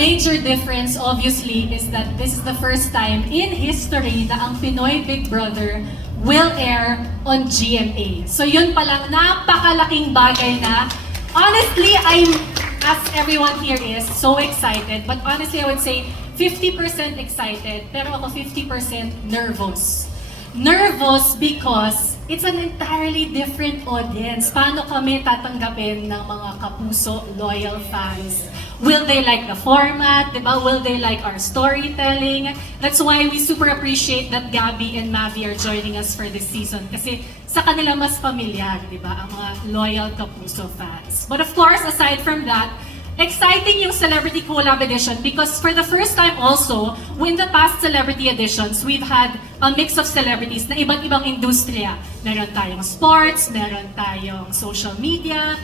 major difference, obviously, is that this is the first time in history na ang Pinoy Big Brother will air on GMA. So yun palang napakalaking bagay na, honestly, as everyone here is, so excited. But honestly, I would say 50% excited, pero ako 50% nervous. Nervous because it's an entirely different audience. Paano kami tatanggapin ng mga kapuso, loyal fans? Will they like the format? Diba? Will they like our storytelling? That's why we super appreciate that Gabby and Mavi are joining us for this season. Kasi sa kanila mas pamilyar, diba? Ang mga loyal kapuso fans. But of course, aside from that, exciting yung Celebrity Collab Edition because for the first time also, in the past Celebrity Editions, we've had a mix of celebrities na iba't ibang industriya. Meron tayong sports, meron tayong social media,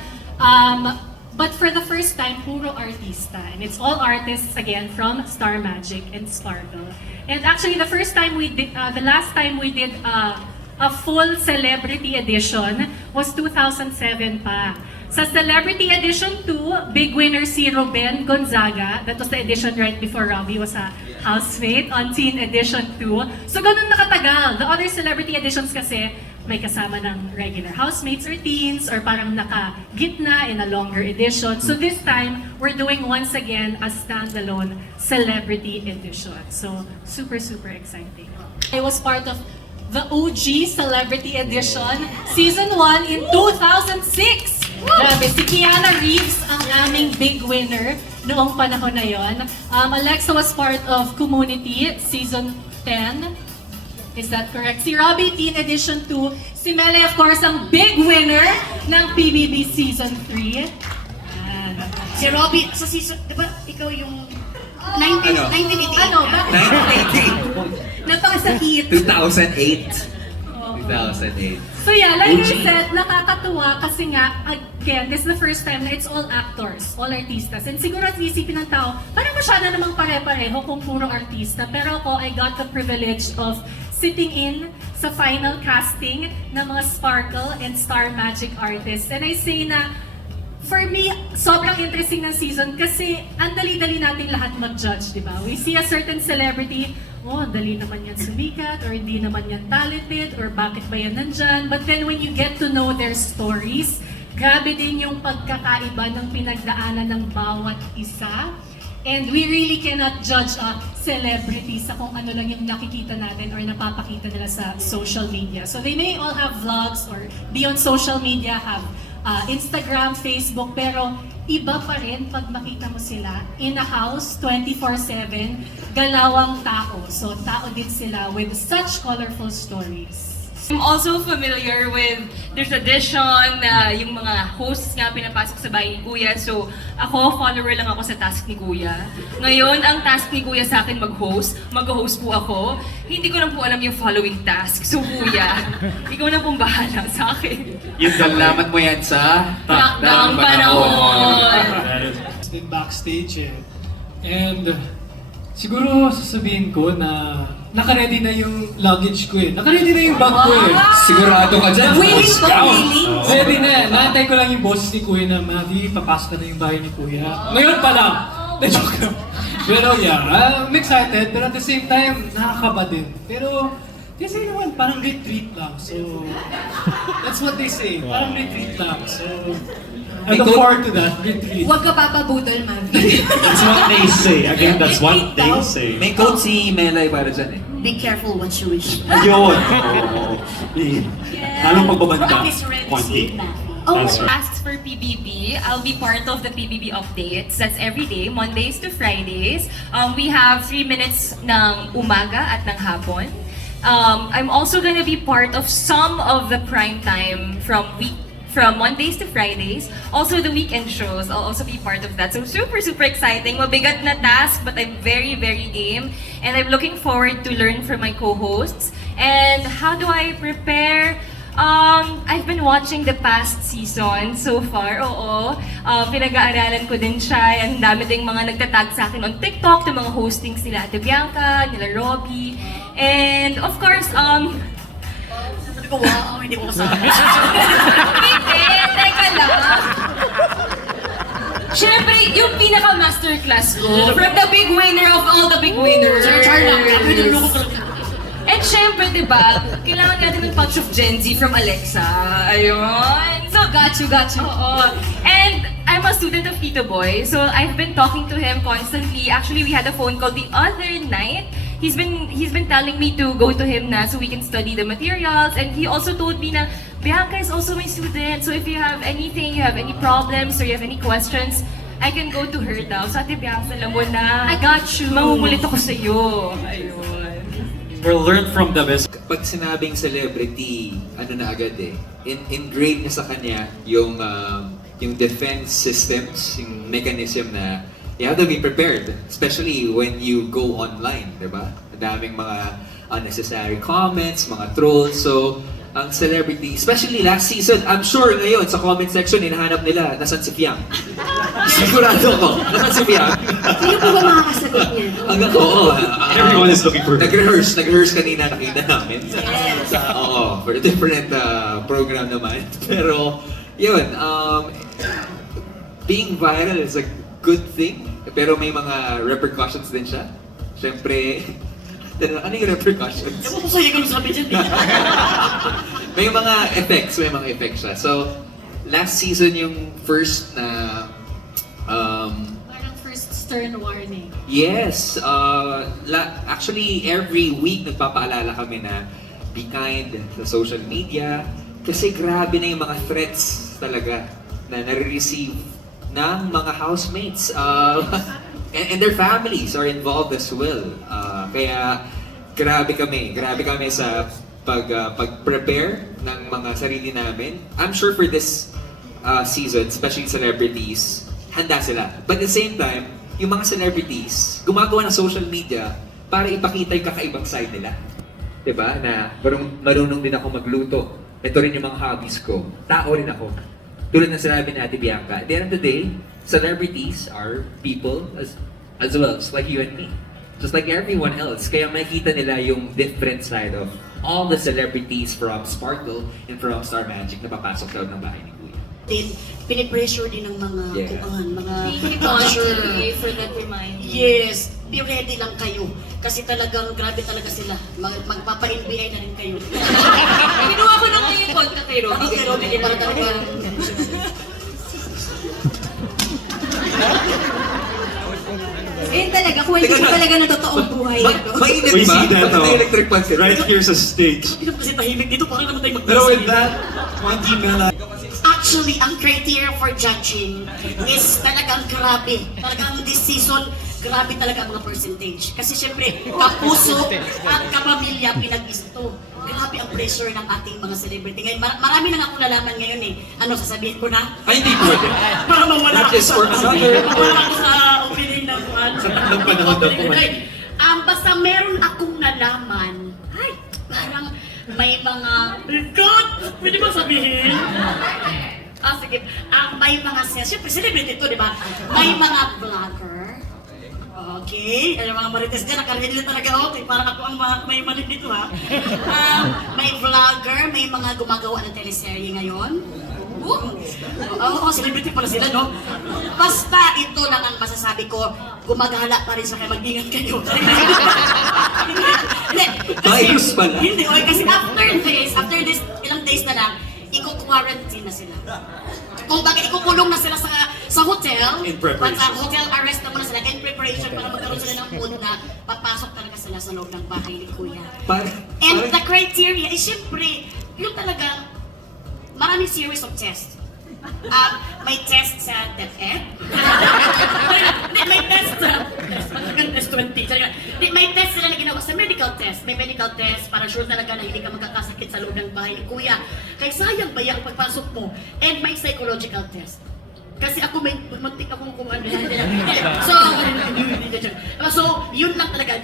but for the first time, puro artista. And it's all artists, again, from Star Magic and Sparkle. And actually, the last time we did a full Celebrity Edition was 2007 pa. Sa Celebrity Edition 2, big winner si Ruben Gonzaga. That was the edition right before Robbie was a housemate on Teen Edition 2. So ganun nakatagal. The other Celebrity Editions kasi may kasama ng regular housemates or teens or parang naka-gitna in a longer edition. So this time, we're doing once again a standalone Celebrity Edition. So super, super exciting. I was part of the OG Celebrity Edition, Season 1 in 2006. Grabe, si Kiana Reeves ang aming big winner noong panahon na yon. Alexa was part of Community, Season 10. Is that correct? Si Robbie, Teen Edition 2. Si Mele, of course, ang big winner ng PBB Season 3. Si Robbie, sa season, di ba ikaw yung 1988? Ano? Bakit? 1988. Napakasakit. 2008. 2008. So yeah, like I said, nakakatuwa kasi nga, again, this is the first time na it's all actors, all artistas. And siguro at isipin ng tao, parang masyado namang pare-pareho kung puro artista. Pero ako, I got the privilege of sitting in sa final casting ng mga Sparkle and Star Magic artists. And I say na, for me, sobrang interesting ng season kasi ang dali-dali nating lahat mag-judge, di ba? We see a certain celebrity, oh, dali naman yan sumikat, or hindi naman yan talented, or bakit ba yan nandyan? But then when you get to know their stories, grabe din yung pagkakaiba ng pinagdaanan ng bawat isa. And we really cannot judge a celebrity sa kung ano lang yung nakikita natin or napapakita nila sa social media. So they may all have vlogs or be on social media, have Instagram, Facebook, pero iba pa rin pag makita mo sila in a house 24/7, galawang tao. So tao din sila with such colorful stories. I'm also familiar with the tradition na yung mga hosts nga pinapasok sa bahay ni Kuya. So, ako, follower lang ako sa task ni Kuya. Ngayon, ang task ni Kuya sa akin mag-host. Mag-host po ako. Hindi ko lang po alam yung following task. So, Kuya, ikaw na pong bahala sa akin. Yung nalaman mo yan sa Takdang panahon. Din backstage eh. And siguro sasabihin ko na naka-ready na yung luggage ko eh. Naka-ready na yung bag ko eh. Sigurado ka dyan. Willing po, willing. Ready na. Naantay ko lang yung boses ni Kuya na, Mavi, papasok ka na yung bahay ni Kuya. Ngayon pa lang. Na-joke lang. Pero yeah, I'm excited. Pero at the same time, nakakaba din. Pero kasi naman, parang retreat lang. So, that's what they say. Parang retreat lang. So, I look forward to that, retreat. Huwag ka papabudol, Mavi. That's what they say. Again, that's what they say. May quote si Melay para dyan eh. Be careful what you wish. Yun. Anong pagbabanta? Practice already Konti. said, Mavi. That's right. Asks for PBB, I'll be part of the PBB updates. That's every day, Mondays to Fridays. We have 3 minutes ng umaga at ng hapon. I'm also gonna be part of some of the prime time from Mondays to Fridays. Also the weekend shows, I'll also be part of that. So super, super exciting. Mabigat na task, but I'm very, very game. And I'm looking forward to learn from my co-hosts. And how do I prepare? I've been watching the past season so far, oo. Pinag-aaralan ko din siya. Ang dami ding mga nagtatag sa akin on TikTok, ng mga hostings nila Ate Bianca, nila Robbie. And of course, Sabi ko, wow, hindi ko kasama. hindi, teka lang. Siyempre, yung pinaka-masterclass ko, from the big winner of all the big winners. And syempre, di ba, kailangan natin ng touch of Gen Z from Alexa. Ayun. So, Got you. oo. And I'm a student of Tito Boy, so I've been talking to him constantly. Actually, we had a phone call the other night. He's been telling me to go to him na so we can study the materials. And he also told me na, Bianca is also my student, so if you have anything, you have any problems, or you have any questions, I can go to her daw. So, Ate Bianca, alam mo na. I got you. Mangungulit ako sa'yo. Ayun. We'll learn from the best. Pag sinabing celebrity, ano na agad eh, ingrained niya sa kanya yung defense systems, yung mechanism na you have to be prepared, especially when you go online, di ba? Ang daming mga unnecessary comments, mga trolls, so ang celebrity, especially last season, I'm sure ngayon sa comment section, hinahanap nila, nasan si Fiang? Sigurado ko, nasan si Fiang? Sino po ba makakasagot niyan? Hanggang oo. Everyone is looking for her. Nag-rehearse kanina, nakita namin. For a different program naman. Pero, yun, being viral is a good thing, pero may mga repercussions din siya. Siyempre, ano yung repercussions? Ewan ko sa'yo kung sabi dyan. May mga effects siya. So, last season yung first na Parang first stern warning. yes, actually every week nagpapaalala kami na be kind sa social media kasi grabe na yung mga threats talaga na nare-receive ng mga housemates and their families are involved as well. Kaya grabe kami sa pag-prepare ng mga sarili namin. I'm sure for this season, especially celebrities, handa sila. But at the same time, yung mga celebrities, gumagawa ng social media para ipakita yung kakaibang side nila. Diba? Na marunong din ako magluto. Ito rin yung mga hobbies ko. Tao rin ako. Tulad ng sinabi ni Ate Bianca, at the end of the day, celebrities are people as well, just like you and me. Just like everyone else. Kaya makikita nila yung different side of all the celebrities from Sparkle and from Star Magic na papasok daw ng bahay ni Kuya. Din, pinipressure din ng mga Yeah. mga Thank you, basher. for that reminder. Yes, be ready lang kayo. Kasi talagang grabe talaga sila. Magpapa-NBI na rin kayo. Kinuha ko na ngayon konta kay Robby. Okay, Robby, di ba talaga? Ayun talaga, kwento ko talaga na totoong buhay ito. Mainit We ba? see that Bakit now. may electric fan sila? Right here sa stage. Hindi naman kasi tahimik dito, parang naman tayo Pero with mag-isip. that, Monkey Mela. Actually, ang criteria for judging is talagang grabe. Talagang this season, grabe talaga ang mga percentage. Kasi syempre, kapuso at kapamilya pinag-isto. Grabe ang pressure ng ating mga celebrity. Ngayon, marami na nga akong nalaman ngayon eh. Ano, sasabihin ko na? Ay, hindi pwede. Para mawala Not just for another. Mawala ako sa opening ng one. Sa tatlong panahon daw po. Basta meron akong nalaman. Ay, parang may mga... God! Pwede ba sabihin? Sige. May mga... Siyempre, celebrity ito, di ba? May mga vlogger. Okay. Mga marites dyan, nakarinig nila talaga ako. Parang ako ang may malit dito, ha? May vlogger, may mga gumagawa ng teleserye ngayon. Oo, celebrity pala sila, no? Basta ito lang ang masasabi ko, gumagala pa rin sa kayo, mag-ingat kayo. Hindi, Virus pala. Hindi, okay, kasi after this, ilang days na lang, i-quarantine na sila. Kung bakit ikukulong na sila sa hotel, In preparation. hotel arrest na muna sila in preparation para magkaroon sila ng mood na papasok talaga sila sa loob ng bahay ni Kuya. And the criteria is syempre, yung talaga, maraming series of tests. May test sa DepEd. Hindi, may test sa... S20. Hindi, may test sila na ginawa sa medical test. May medical test para sure talaga na hindi ka magkakasakit sa loob ng bahay ni Kuya. Kaya sayang ba yung pagpasok mo? And may psychological test. Kasi ako may muntik akong kung ano yan. So, yun lang talaga.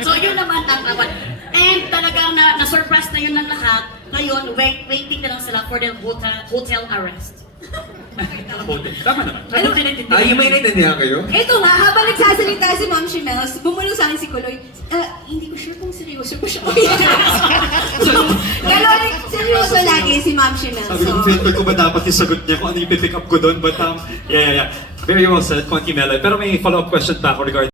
So, yun naman ang naman. And talagang na-surprise na yun ng lahat. Ngayon, waiting na lang sila for the hotel arrest. Tama naman. Ano kinagtitindihan? Yung may naintindihan kayo? Ito nga, habang nagsasalita si Ma'am Shimels, bumulong sa akin si Kuloy, hindi ko sure kung seryoso mo siya. Gano'n, seryoso lagi si Ma'am Shimels. Sabi ko, filter ko ba dapat yung sagot niya kung ano yung pick up ko doon? But yeah. Very well said, Conky Melay. Pero may follow-up question pa ako regarding